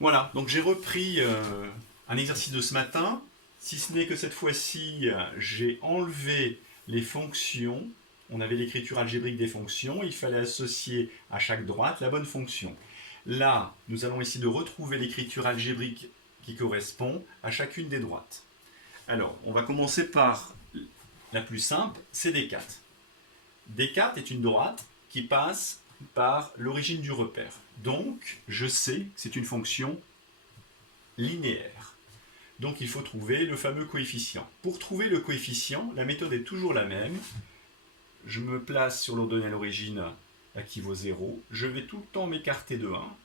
Voilà, donc j'ai repris un exercice de ce matin, si ce n'est que cette fois-ci, j'ai enlevé les fonctions. On avait l'écriture algébrique des fonctions, il fallait associer à chaque droite la bonne fonction. Là, nous allons essayer de retrouver l'écriture algébrique qui correspond à chacune des droites. Alors, on va commencer par la plus simple, c'est D4. D4 est une droite qui passe par l'origine du repère. Donc, je sais que c'est une fonction linéaire. Donc, il faut trouver le fameux coefficient. Pour trouver le coefficient, la méthode est toujours la même. Je me place sur l'ordonnée à l'origine qui vaut 0. Je vais tout le temps m'écarter de 1.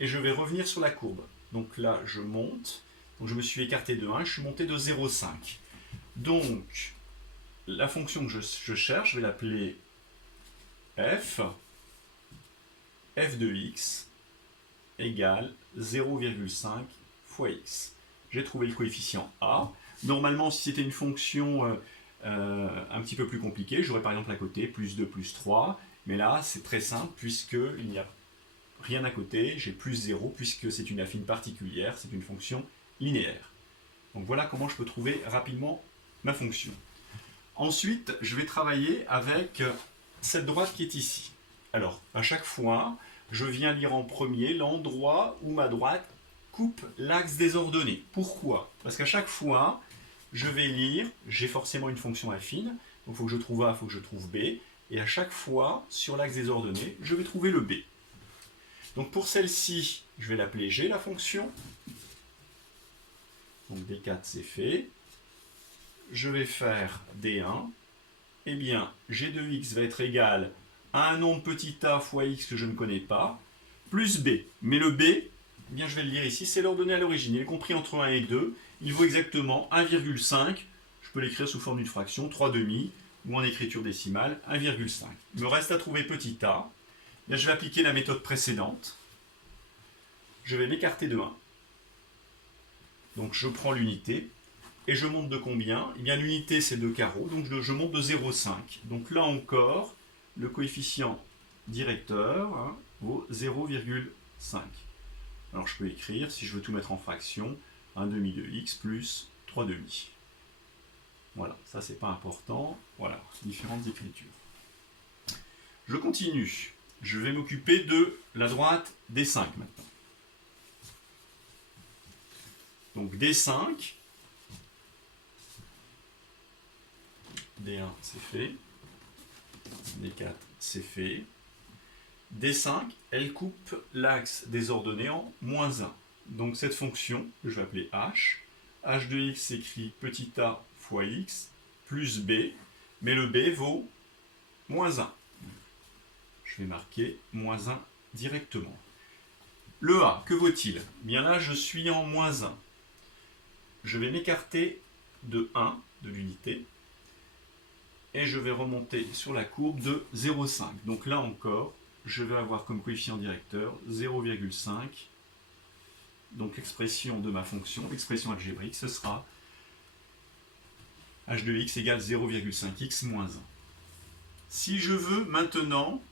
Et je vais revenir sur la courbe. Donc là, je monte. Donc, je me suis écarté de 1, je suis monté de 0,5. Donc, la fonction que je cherche, je vais l'appeler f de x égale 0,5 fois x. J'ai trouvé le coefficient a. Normalement, si c'était une fonction un petit peu plus compliquée, j'aurais par exemple à côté plus 2, plus 3. Mais là, c'est très simple puisqu'il n'y a rien à côté. J'ai plus 0 puisque c'est une affine particulière, c'est une fonction linéaire. Donc voilà comment je peux trouver rapidement ma fonction. Ensuite, je vais travailler avec cette droite qui est ici. Alors, à chaque fois, je viens lire en premier l'endroit où ma droite coupe l'axe des ordonnées. Pourquoi? Parce qu'à chaque fois, je vais lire, j'ai forcément une fonction affine, donc il faut que je trouve A, il faut que je trouve B, et à chaque fois, sur l'axe des ordonnées, je vais trouver le B. Donc pour celle-ci, je vais l'appeler G, la fonction. Donc D4, c'est fait. Je vais faire D1. Eh bien, G de x va être égal à un nombre petit a fois x que je ne connais pas, plus b. Mais le b, eh bien, je vais le lire ici, c'est l'ordonnée à l'origine. Il est compris entre 1 et 2. Il vaut exactement 1,5. Je peux l'écrire sous forme d'une fraction, 3 demi, ou en écriture décimale, 1,5. Il me reste à trouver petit a. Bien, je vais appliquer la méthode précédente. Je vais m'écarter de 1. Donc, je prends l'unité. Et je monte de combien? Eh bien, l'unité, c'est 2 carreaux, donc je monte de 0,5. Donc là encore, le coefficient directeur vaut 0,5. Alors je peux écrire, si je veux tout mettre en fraction, 1 demi de x plus 3 demi. Voilà, ça c'est pas important. Voilà, différentes écritures. Je continue. Je vais m'occuper de la droite D5 maintenant. Donc D5, D1 c'est fait, D4 c'est fait. D5, elle coupe l'axe des ordonnées en moins 1. Donc cette fonction, que je vais appeler h de x s'écrit petit a fois x, plus b, mais le b vaut moins 1. Je vais marquer moins 1 directement. Le a, que vaut-il? Bien là, je suis en moins 1. Je vais m'écarter de 1, de l'unité, et je vais remonter sur la courbe de 0,5. Donc là encore, je vais avoir comme coefficient directeur 0,5. Donc l'expression de ma fonction, l'expression algébrique, ce sera h de x égale 0,5x moins 1. Si je veux maintenant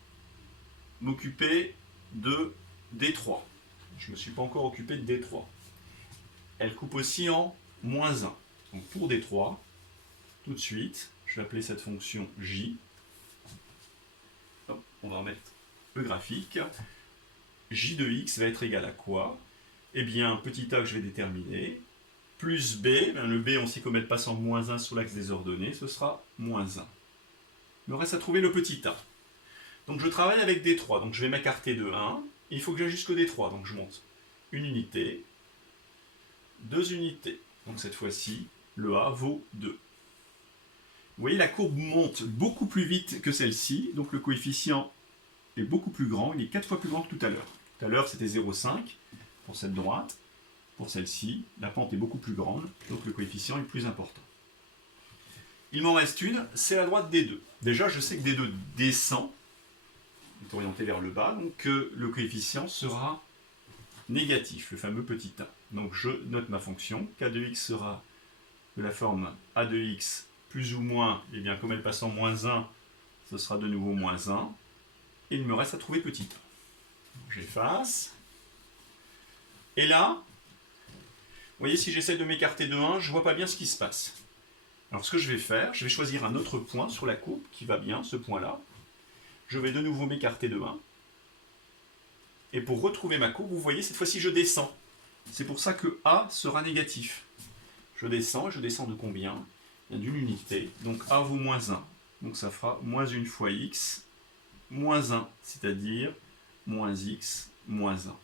m'occuper de D3, je ne me suis pas encore occupé de D3. Elle coupe aussi en moins 1. Donc pour D3, tout de suite, je vais appeler cette fonction j. On va remettre le graphique. J de x va être égal à quoi? Eh bien, petit a que je vais déterminer, plus b, le b, on sait qu'au mètre passant moins 1 sur l'axe des ordonnées, ce sera moins 1. Il me reste à trouver le petit a. Donc je travaille avec D3, donc je vais m'écarter de 1, et il faut que j'aille jusqu'au D3, donc je monte une unité, 2 unités. Donc cette fois-ci, le a vaut 2. Vous voyez, la courbe monte beaucoup plus vite que celle-ci, donc le coefficient est beaucoup plus grand, il est 4 fois plus grand que tout à l'heure. Tout à l'heure, c'était 0,5 pour cette droite. Pour celle-ci, la pente est beaucoup plus grande, donc le coefficient est plus important. Il m'en reste une, c'est la droite D2. Déjà, je sais que D2 descend, est orienté vers le bas, donc le coefficient sera négatif, le fameux petit a. Donc je note ma fonction, k de x sera de la forme a de x plus ou moins, et bien comme elle passe en moins 1, ce sera de nouveau moins 1, et il me reste à trouver petit a. J'efface. Et là, vous voyez, si j'essaie de m'écarter de 1, je ne vois pas bien ce qui se passe. Alors ce que je vais faire, je vais choisir un autre point sur la coupe qui va bien, ce point-là. Je vais de nouveau m'écarter de 1. Et pour retrouver ma coupe, vous voyez, cette fois-ci, je descends. C'est pour ça que A sera négatif. Je descends de combien? D'une unité. Donc A vaut moins 1. Donc ça fera moins 1 fois x, moins 1, c'est-à-dire moins x, moins 1.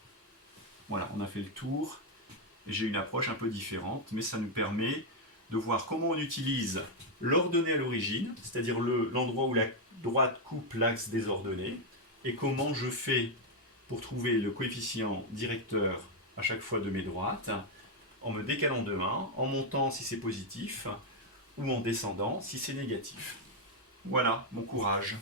Voilà, on a fait le tour. J'ai une approche un peu différente, mais ça nous permet de voir comment on utilise l'ordonnée à l'origine, c'est-à-dire l'endroit où la droite coupe l'axe des ordonnées, et comment je fais pour trouver le coefficient directeur à chaque fois de mes droites, en me décalant de 1, en montant si c'est positif, ou en descendant si c'est négatif. Voilà, bon courage.